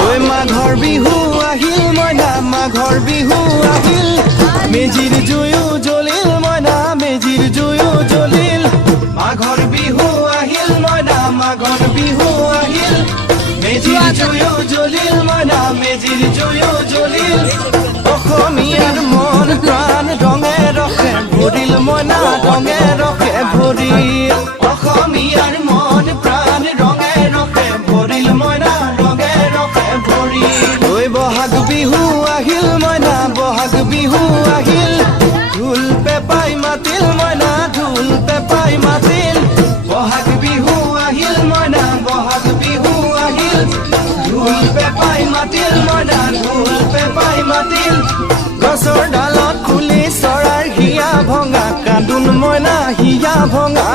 ঐ মাঘৰ বিহু আহিল মইনা মাঘৰ বিহু আহিল মেজিৰ জুয়ো জ্বলিল মইনা মেজিৰ জুয়ো জ্বলিল মাঘৰ বিহু আহিল মইনা মাঘৰ বিহু আহিল মেজিৰ জুয়ো জ্বলিল মইনা মেজিৰ জুয়ো জ্বলিল অসমীয়াৰ মন প্ৰাণ ৰঙে ৰসে ভৰিল মইনা ৰঙে ৰসে ভৰিল অসমীয়াৰ মন প্ৰাণ ৰঙে ৰসে ভৰিল মইনা ৰঙে ৰসে ভৰিল ঐ বহাগ বিহু আহিল মইনা বহাগ বিহু আহিল ঢোল পেপাই মাতিল মইনা ঢোল পেপাই মাতিল বহাগ বিহু আহিল মইনা বহাগ বিহু আহিল ঢোল পেপাই মাতিল মইনা ঢোল পেপাই মাতিল গছৰ ডালত খুলি চৰাইৰ হিয়া ভঙা কান্দোন মইনা হিয়া ভঙা